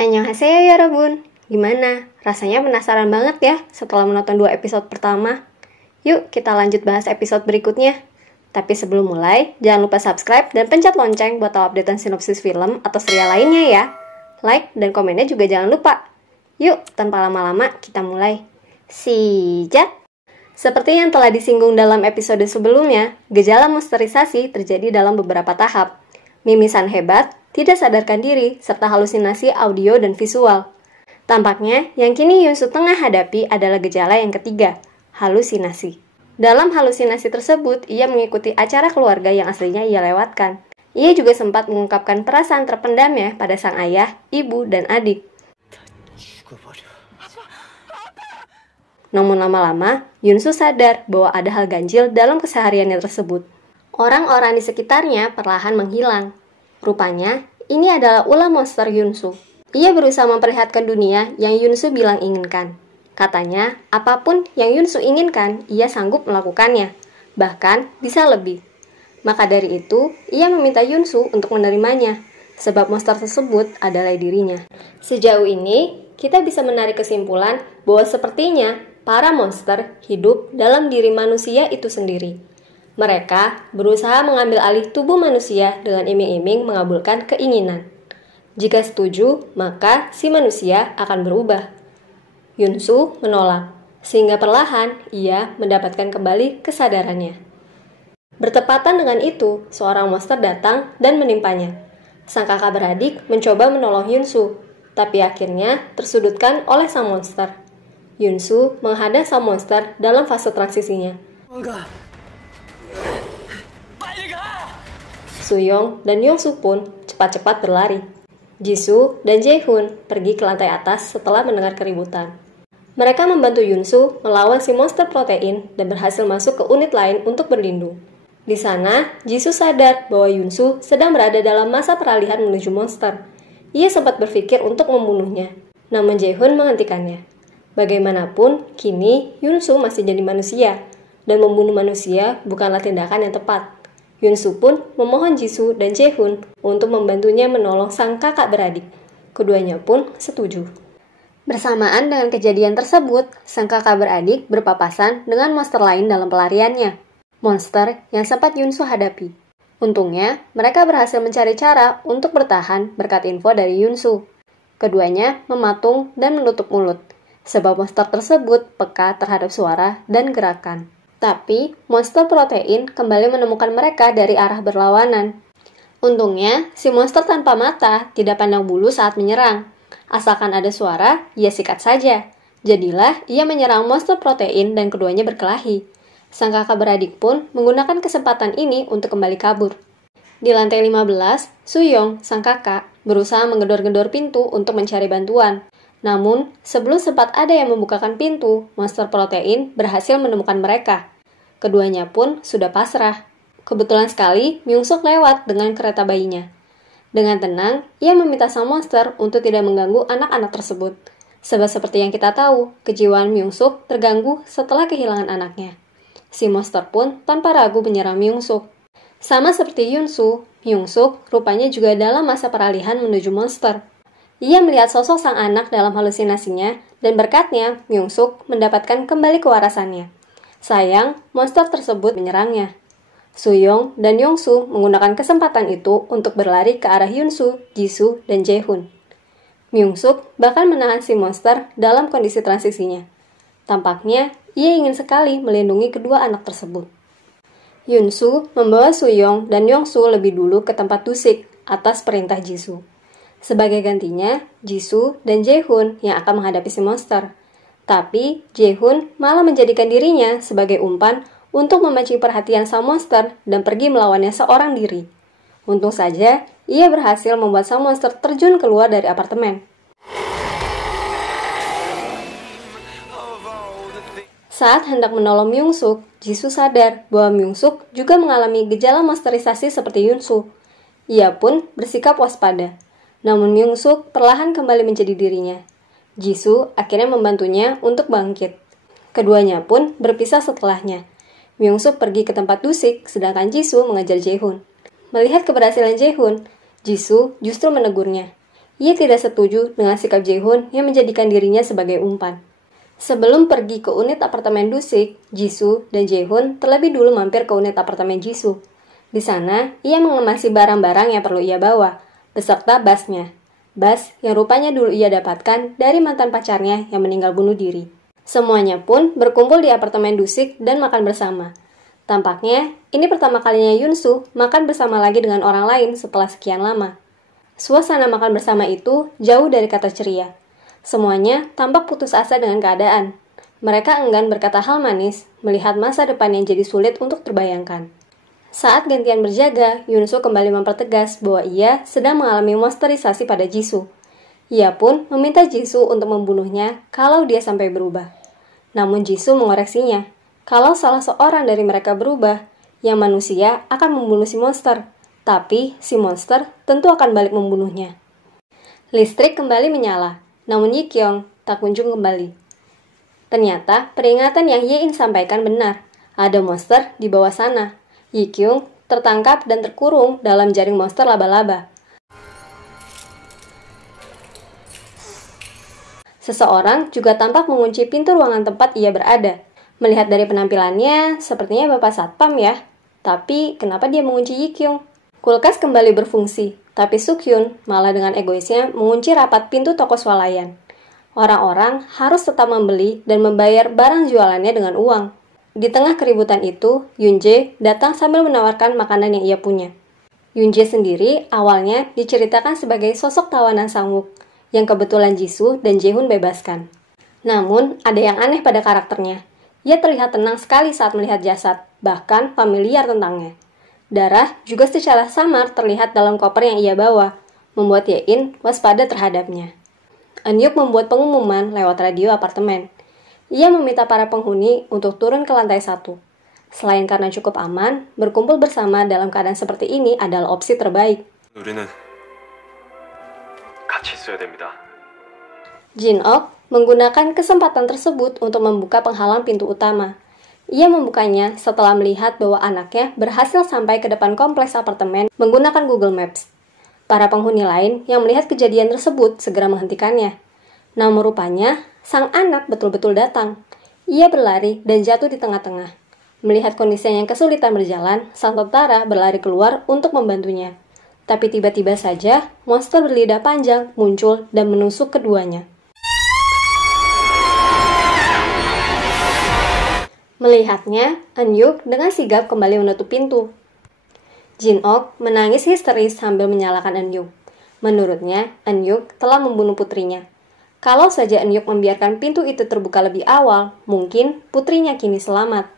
Annyeonghaseyo ya Robun. Gimana? Rasanya penasaran banget ya setelah menonton 2 episode pertama. Yuk kita lanjut bahas episode berikutnya. Tapi sebelum mulai, jangan lupa subscribe dan pencet lonceng buat tahu updatean sinopsis film atau serial lainnya ya. Like dan komennya juga jangan lupa. Yuk, tanpa lama-lama kita mulai. Sijat! Seperti yang telah disinggung dalam episode sebelumnya, gejala monsterisasi terjadi dalam beberapa tahap. Mimisan hebat, tidak sadarkan diri, serta halusinasi audio dan visual. Tampaknya, yang kini Yunsu tengah hadapi adalah gejala yang ketiga, halusinasi. Dalam halusinasi tersebut, ia mengikuti acara keluarga yang aslinya ia lewatkan. Ia juga sempat mengungkapkan perasaan terpendamnya pada sang ayah, ibu, dan adik. Namun lama-lama, Yunsu sadar bahwa ada hal ganjil dalam kesehariannya tersebut. Orang-orang di sekitarnya perlahan menghilang. Rupanya, ini adalah ulah monster Yunsu. Ia berusaha memperlihatkan dunia yang Yunsu bilang inginkan. Katanya, apapun yang Yunsu inginkan, ia sanggup melakukannya. Bahkan, bisa lebih. Maka dari itu, ia meminta Yunsu untuk menerimanya, sebab monster tersebut adalah dirinya. Sejauh ini, kita bisa menarik kesimpulan bahwa sepertinya para monster hidup dalam diri manusia itu sendiri. Mereka berusaha mengambil alih tubuh manusia dengan iming-iming mengabulkan keinginan. Jika setuju, maka si manusia akan berubah. Yunsu menolak, sehingga perlahan ia mendapatkan kembali kesadarannya. Bertepatan dengan itu, seorang monster datang dan menimpanya. Sang kakak beradik mencoba menolong Yunsu, tapi akhirnya tersudutkan oleh sang monster. Yunsu menghadang sang monster dalam fase transisinya. Suyong dan Yongsu pun cepat-cepat berlari. Jisoo dan Jaehoon pergi ke lantai atas setelah mendengar keributan. Mereka membantu Yunsu melawan si monster protein dan berhasil masuk ke unit lain untuk berlindung. Di sana, Jisoo sadar bahwa Yunsu sedang berada dalam masa peralihan menuju monster. Ia sempat berpikir untuk membunuhnya, namun Jaehoon menghentikannya. Bagaimanapun, kini Yunsu masih jadi manusia, dan membunuh manusia bukanlah tindakan yang tepat. Yunsu pun memohon Jisoo dan Jaehoon untuk membantunya menolong sang kakak beradik. Keduanya pun setuju. Bersamaan dengan kejadian tersebut, sang kakak beradik berpapasan dengan monster lain dalam pelariannya. Monster yang sempat Yunsu hadapi. Untungnya, mereka berhasil mencari cara untuk bertahan berkat info dari Yunsu. Keduanya mematung dan menutup mulut, sebab monster tersebut peka terhadap suara dan gerakan. Tapi, monster protein kembali menemukan mereka dari arah berlawanan. Untungnya, si monster tanpa mata tidak pandang bulu saat menyerang. Asalkan ada suara, ia sikat saja. Jadilah, ia menyerang monster protein dan keduanya berkelahi. Sang kakak beradik pun menggunakan kesempatan ini untuk kembali kabur. Di lantai 15, Suyong, sang kakak, berusaha menggedor-gedor pintu untuk mencari bantuan. Namun, sebelum sempat ada yang membukakan pintu, monster protein berhasil menemukan mereka. Keduanya pun sudah pasrah. Kebetulan sekali, Myungsuk lewat dengan kereta bayinya. Dengan tenang, ia meminta sang monster untuk tidak mengganggu anak-anak tersebut. Sebab seperti yang kita tahu, kejiwaan Myungsuk terganggu setelah kehilangan anaknya. Si monster pun tanpa ragu menyerang Myungsuk. Sama seperti Yunsu, Myungsuk rupanya juga dalam masa peralihan menuju monster. Ia melihat sosok sang anak dalam halusinasinya, dan berkatnya, Myungsuk mendapatkan kembali kewarasannya. Sayang, monster tersebut menyerangnya. Suyong dan Yongsu menggunakan kesempatan itu untuk berlari ke arah Yunsu, Jisoo, dan Jaehoon. Myungsuk bahkan menahan si monster dalam kondisi transisinya. Tampaknya, ia ingin sekali melindungi kedua anak tersebut. Yunsu membawa Suyong dan Yongsu lebih dulu ke tempat Dusik atas perintah Jisoo. Sebagai gantinya, Jisoo dan Jaehoon yang akan menghadapi si monster. Tapi, Jaehoon malah menjadikan dirinya sebagai umpan untuk memancing perhatian sang monster dan pergi melawannya seorang diri. Untung saja, ia berhasil membuat sang monster terjun keluar dari apartemen. Saat hendak menolong Myungsuk, Jisoo sadar bahwa Myungsuk juga mengalami gejala monsterisasi seperti Yunsu. Ia pun bersikap waspada. Namun Myungsuk perlahan kembali menjadi dirinya. Jisoo akhirnya membantunya untuk bangkit. Keduanya pun berpisah setelahnya. Myungsuk pergi ke tempat Dusik, sedangkan Jisoo mengejar Jaehoon. Melihat keberhasilan Jaehoon, Jisoo justru menegurnya. Ia tidak setuju dengan sikap Jae-hoon yang menjadikan dirinya sebagai umpan. Sebelum pergi ke unit apartemen Dusik, Jisoo dan Jae-hoon terlebih dulu mampir ke unit apartemen Jisoo. Di sana, ia mengemasi barang-barang yang perlu ia bawa, beserta basnya. Bas yang rupanya dulu ia dapatkan dari mantan pacarnya yang meninggal bunuh diri. Semuanya pun berkumpul di apartemen Dusik dan makan bersama. Tampaknya, ini pertama kalinya Yoon-soo makan bersama lagi dengan orang lain setelah sekian lama. Suasana makan bersama itu jauh dari kata ceria. Semuanya tampak putus asa dengan keadaan. Mereka enggan berkata hal manis, melihat masa depan yang jadi sulit untuk terbayangkan. Saat gantian berjaga, Yoon-soo kembali mempertegas bahwa ia sedang mengalami monsterisasi pada Jisoo. Ia pun meminta Jisoo untuk membunuhnya kalau dia sampai berubah. Namun Jisoo mengoreksinya. Kalau salah seorang dari mereka berubah, yang manusia akan membunuh si monster, tapi si monster tentu akan balik membunuhnya. Listrik kembali menyala, namun Yi Kyung tak kunjung kembali. Ternyata peringatan yang Ye-in sampaikan benar, ada monster di bawah sana. Yi Kyung tertangkap dan terkurung dalam jaring monster laba-laba. Seseorang juga tampak mengunci pintu ruangan tempat ia berada. Melihat dari penampilannya, sepertinya Bapak Satpam ya. Tapi, kenapa dia mengunci Yi Kyung? Kulkas kembali berfungsi, tapi Suk-hyun malah dengan egoisnya mengunci rapat pintu toko swalayan. Orang-orang harus tetap membeli dan membayar barang jualannya dengan uang. Di tengah keributan itu, Yoon-jae datang sambil menawarkan makanan yang ia punya. Yoon-jae sendiri awalnya diceritakan sebagai sosok tawanan Sang-wook, yang kebetulan Jisoo dan Jae-hoon bebaskan. Namun, ada yang aneh pada karakternya. Ia terlihat tenang sekali saat melihat jasad, bahkan familiar tentangnya. Darah juga secara samar terlihat dalam koper yang ia bawa, membuat Ye-in waspada terhadapnya. Eun-yuk membuat pengumuman lewat radio apartemen. Ia meminta para penghuni untuk turun ke lantai 1. Selain karena cukup aman, berkumpul bersama dalam keadaan seperti ini adalah opsi terbaik. Jin-ok menggunakan kesempatan tersebut untuk membuka penghalang pintu utama. Ia membukanya setelah melihat bahwa anaknya berhasil sampai ke depan kompleks apartemen menggunakan Google Maps. Para penghuni lain yang melihat kejadian tersebut segera menghentikannya. Namun rupanya, sang anak betul-betul datang. Ia berlari dan jatuh di tengah-tengah. Melihat kondisinya yang kesulitan berjalan, sang tentara berlari keluar untuk membantunya. Tapi tiba-tiba saja, monster berlidah panjang muncul dan menusuk keduanya. Melihatnya, Eun-yuk dengan sigap kembali menutup pintu. Jin-ok menangis histeris sambil menyalahkan Eun-yuk. Menurutnya, Eun-yuk telah membunuh putrinya. Kalau saja Eun-yuk membiarkan pintu itu terbuka lebih awal, mungkin putrinya kini selamat.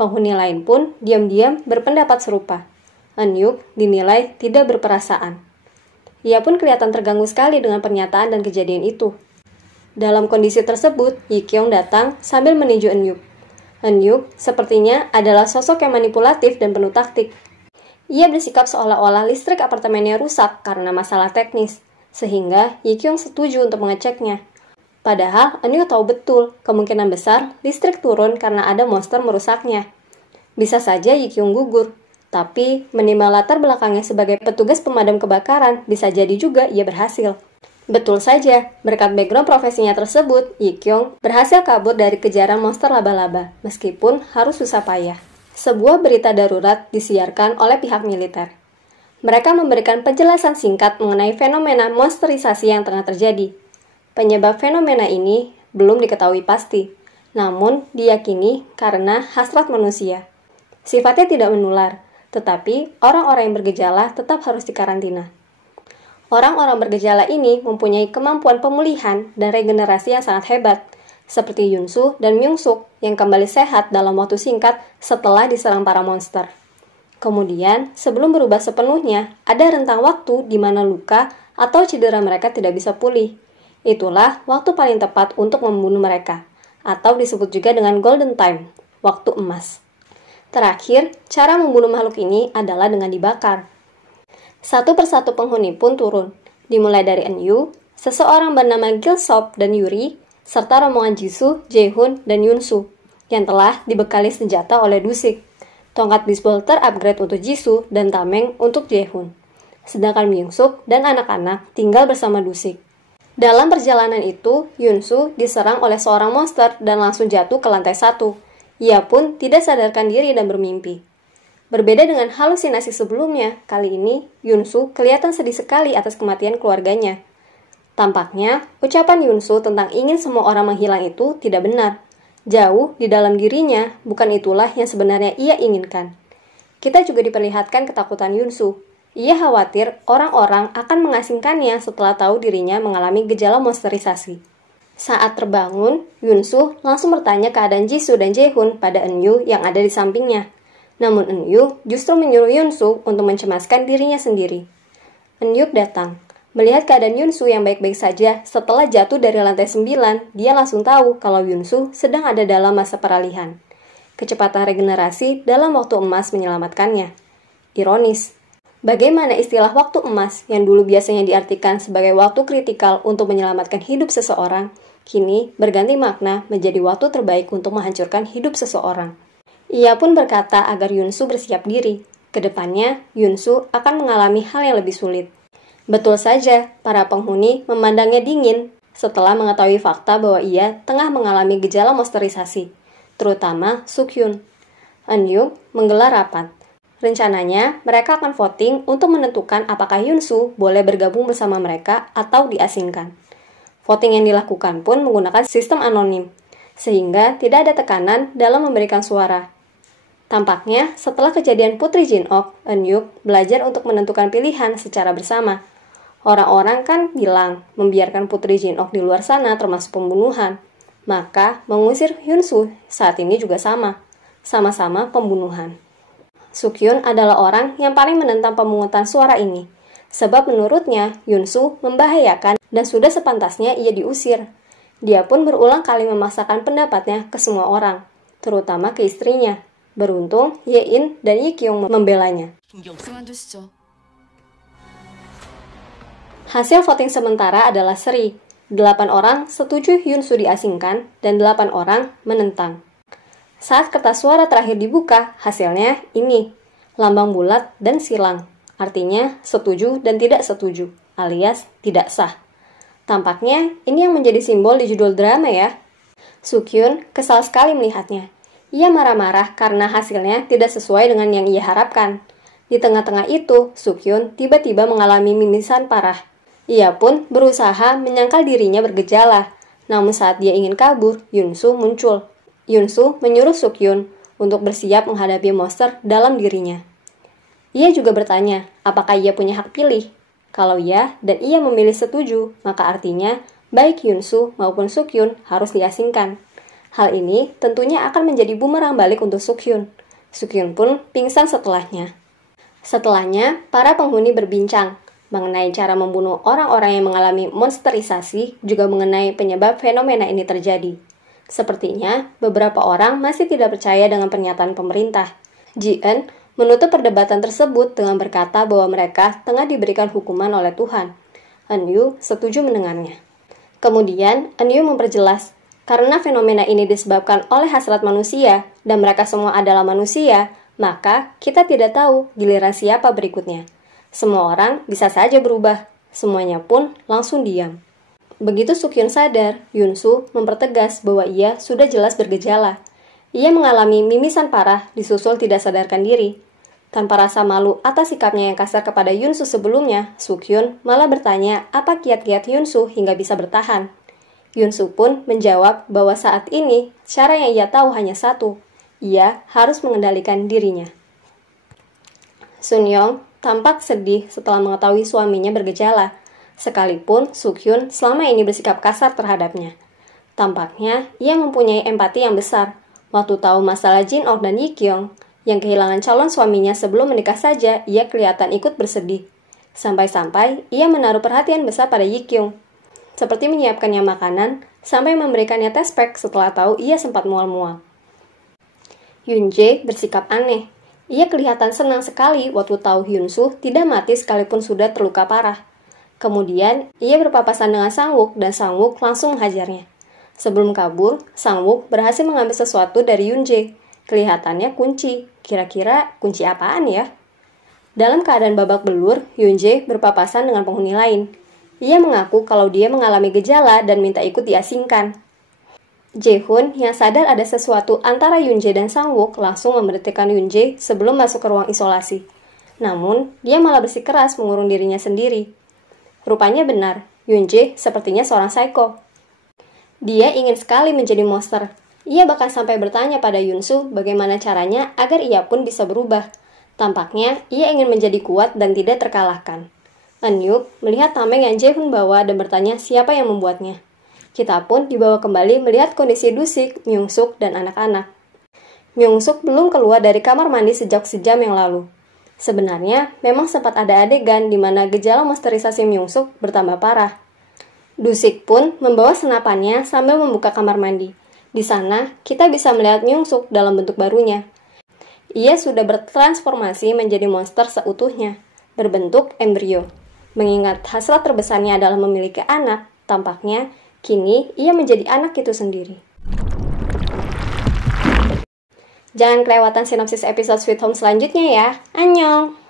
Penghuni lain pun diam-diam berpendapat serupa. Eun-yuk dinilai tidak berperasaan. Ia pun kelihatan terganggu sekali dengan pernyataan dan kejadian itu. Dalam kondisi tersebut, Yi Kyung datang sambil meninju Eun-yuk. Eun-yuk sepertinya adalah sosok yang manipulatif dan penuh taktik. Ia bersikap seolah-olah listrik apartemennya rusak karena masalah teknis, sehingga Yi Kyung setuju untuk mengeceknya. Padahal Eun-yuk tahu betul, kemungkinan besar listrik turun karena ada monster merusaknya. Bisa saja Yi Kyung gugur, tapi menimbang latar belakangnya sebagai petugas pemadam kebakaran, bisa jadi juga ia berhasil. Betul saja, berkat background profesinya tersebut, Yi Kyung berhasil kabur dari kejaran monster laba-laba, meskipun harus susah payah. Sebuah berita darurat disiarkan oleh pihak militer. Mereka memberikan penjelasan singkat mengenai fenomena monsterisasi yang tengah terjadi. Penyebab fenomena ini belum diketahui pasti, namun diyakini karena hasrat manusia. Sifatnya tidak menular, tetapi orang-orang yang bergejala tetap harus dikarantina. Orang-orang bergejala ini mempunyai kemampuan pemulihan dan regenerasi yang sangat hebat, seperti Yoon-soo dan Myung-suk yang kembali sehat dalam waktu singkat setelah diserang para monster. Kemudian, sebelum berubah sepenuhnya, ada rentang waktu di mana luka atau cedera mereka tidak bisa pulih. Itulah waktu paling tepat untuk membunuh mereka, atau disebut juga dengan golden time, waktu emas. Terakhir, cara membunuh makhluk ini adalah dengan dibakar. Satu persatu penghuni pun turun, dimulai dari Eun-yu, seseorang bernama Gil-sop dan Yuri, serta rombongan Jisoo, Jae-hoon, dan Yoon-soo, yang telah dibekali senjata oleh Dusik. Tongkat bisbol terupgrade untuk Jisoo dan tameng untuk Jae-hoon. sedangkan Myung-suk dan anak-anak tinggal bersama Dusik. Dalam perjalanan itu, Yun-soo diserang oleh seorang monster dan langsung jatuh ke lantai 1. Ia pun tidak sadarkan diri dan bermimpi. Berbeda dengan halusinasi sebelumnya, kali ini Yun-soo kelihatan sedih sekali atas kematian keluarganya. Tampaknya, ucapan Yun-soo tentang ingin semua orang menghilang itu tidak benar. Jauh di dalam dirinya, bukan itulah yang sebenarnya ia inginkan. Kita juga diperlihatkan ketakutan Yun-soo. Ia khawatir orang-orang akan mengasingkannya setelah tahu dirinya mengalami gejala monsterisasi. Saat terbangun, Yun-soo langsung bertanya keadaan Jisoo dan Jae-hoon pada Eun-yu yang ada di sampingnya. Namun Eun-yu justru menyuruh Yun-soo untuk mencemaskan dirinya sendiri. Eun-yu datang. Melihat keadaan Yun-soo yang baik-baik saja setelah jatuh dari lantai 9, dia langsung tahu kalau Yun-soo sedang ada dalam masa peralihan. Kecepatan regenerasi dalam waktu emas menyelamatkannya. Ironis. Bagaimana istilah waktu emas yang dulu biasanya diartikan sebagai waktu kritikal untuk menyelamatkan hidup seseorang, kini berganti makna menjadi waktu terbaik untuk menghancurkan hidup seseorang. Ia pun berkata agar Yun-soo bersiap diri. Kedepannya, Yun-soo akan mengalami hal yang lebih sulit. Betul saja, para penghuni memandangnya dingin setelah mengetahui fakta bahwa ia tengah mengalami gejala monsterisasi, terutama Suk-hyun. Eun-yu menggelar rapat. Rencananya, mereka akan voting untuk menentukan apakah Yun-soo boleh bergabung bersama mereka atau diasingkan. Voting yang dilakukan pun menggunakan sistem anonim, sehingga tidak ada tekanan dalam memberikan suara. Tampaknya, setelah kejadian Putri Jin-ok, Eun-yu belajar untuk menentukan pilihan secara bersama. Orang-orang kan bilang, membiarkan Putri Jin-ok di luar sana termasuk pembunuhan. Maka, mengusir Hyun-soo saat ini juga sama-sama pembunuhan. Suk-hyun adalah orang yang paling menentang pemungutan suara ini, sebab menurutnya Yun-soo membahayakan dan sudah sepantasnya ia diusir. Dia pun berulang kali memaksakan pendapatnya ke semua orang, terutama ke istrinya. Beruntung, Ye-in dan Yi-kyung membelanya. Hasil voting sementara adalah seri. 8 orang setuju Yun-soo diasingkan dan 8 orang menentang. Saat kertas suara terakhir dibuka, hasilnya ini, lambang bulat dan silang, artinya setuju dan tidak setuju, alias tidak sah. Tampaknya ini yang menjadi simbol di judul drama ya. Suk-hyun kesal sekali melihatnya. Ia marah-marah karena hasilnya tidak sesuai dengan yang ia harapkan. Di tengah-tengah itu, Suk-hyun tiba-tiba mengalami mimisan parah. Ia pun berusaha menyangkal dirinya bergejala, namun saat dia ingin kabur, Yun-soo muncul. Yun-soo menyuruh Suk-hyun untuk bersiap menghadapi monster dalam dirinya. Ia juga bertanya, apakah ia punya hak pilih? Kalau iya, dan ia memilih setuju, maka artinya baik Yun-soo maupun Suk-hyun harus diasingkan. Hal ini tentunya akan menjadi bumerang balik untuk Suk-hyun. Suk-hyun pun pingsan setelahnya. Setelahnya, para penghuni berbincang mengenai cara membunuh orang-orang yang mengalami monsterisasi, juga mengenai penyebab fenomena ini terjadi. Sepertinya, beberapa orang masih tidak percaya dengan pernyataan pemerintah. Ji-eun menutup perdebatan tersebut dengan berkata bahwa mereka tengah diberikan hukuman oleh Tuhan. Eun-yu setuju mendengarnya. Kemudian, Eun-yu memperjelas, karena fenomena ini disebabkan oleh hasrat manusia, dan mereka semua adalah manusia, maka kita tidak tahu giliran siapa berikutnya. Semua orang bisa saja berubah, semuanya pun langsung diam. Begitu Suk-hyun sadar, Yun-soo mempertegas bahwa ia sudah jelas bergejala. Ia mengalami mimisan parah disusul tidak sadarkan diri. Tanpa rasa malu atas sikapnya yang kasar kepada Yun-soo sebelumnya, Suk-hyun malah bertanya apa kiat-kiat Yun-soo hingga bisa bertahan. Yun-soo pun menjawab bahwa saat ini cara yang ia tahu hanya satu, ia harus mengendalikan dirinya. Sun-young tampak sedih setelah mengetahui suaminya bergejala. Sekalipun Suk-hyun selama ini bersikap kasar terhadapnya. Tampaknya ia mempunyai empati yang besar. Waktu tahu masalah Jin-ok dan Yi-kyung yang kehilangan calon suaminya sebelum menikah saja, ia kelihatan ikut bersedih. Sampai-sampai ia menaruh perhatian besar pada Yi-kyung, seperti menyiapkannya makanan sampai memberikannya tes pack setelah tahu ia sempat mual-mual. Yun-jae bersikap aneh. Ia kelihatan senang sekali waktu tahu Hyun-soo tidak mati sekalipun sudah terluka parah. Kemudian, ia berpapasan dengan Sang-wook dan Sang-wook langsung menghajarnya. Sebelum kabur, Sang-wook berhasil mengambil sesuatu dari Yun-jae. Kelihatannya kunci. Kira-kira kunci apaan ya? Dalam keadaan babak belur, Yoonjae berpapasan dengan penghuni lain. Ia mengaku kalau dia mengalami gejala dan minta ikut diasingkan. Jaehoon yang sadar ada sesuatu antara Yoonjae dan Sang-wook langsung memberhentikan Yoonjae sebelum masuk ke ruang isolasi. Namun, dia malah bersikeras mengurung dirinya sendiri. Rupanya benar, Yoonjae sepertinya seorang psycho. Dia ingin sekali menjadi monster. Ia bahkan sampai bertanya pada Yoon-soo bagaimana caranya agar ia pun bisa berubah. Tampaknya, ia ingin menjadi kuat dan tidak terkalahkan. Eun-yuk melihat tameng yang Jaehoon bawa dan bertanya siapa yang membuatnya. Kita pun dibawa kembali melihat kondisi Dusik, Myung-suk, dan anak-anak. Myung-suk belum keluar dari kamar mandi sejak sejam yang lalu. Sebenarnya, memang sempat ada adegan di mana gejala monsterisasi Myung-suk bertambah parah. Dusik pun membawa senapannya sambil membuka kamar mandi. Di sana, kita bisa melihat Myung-suk dalam bentuk barunya. Ia sudah bertransformasi menjadi monster seutuhnya, berbentuk embrio. Mengingat hasrat terbesarnya adalah memiliki anak, tampaknya kini ia menjadi anak itu sendiri. Jangan kelewatan sinopsis episode Sweet Home selanjutnya ya. Annyeong!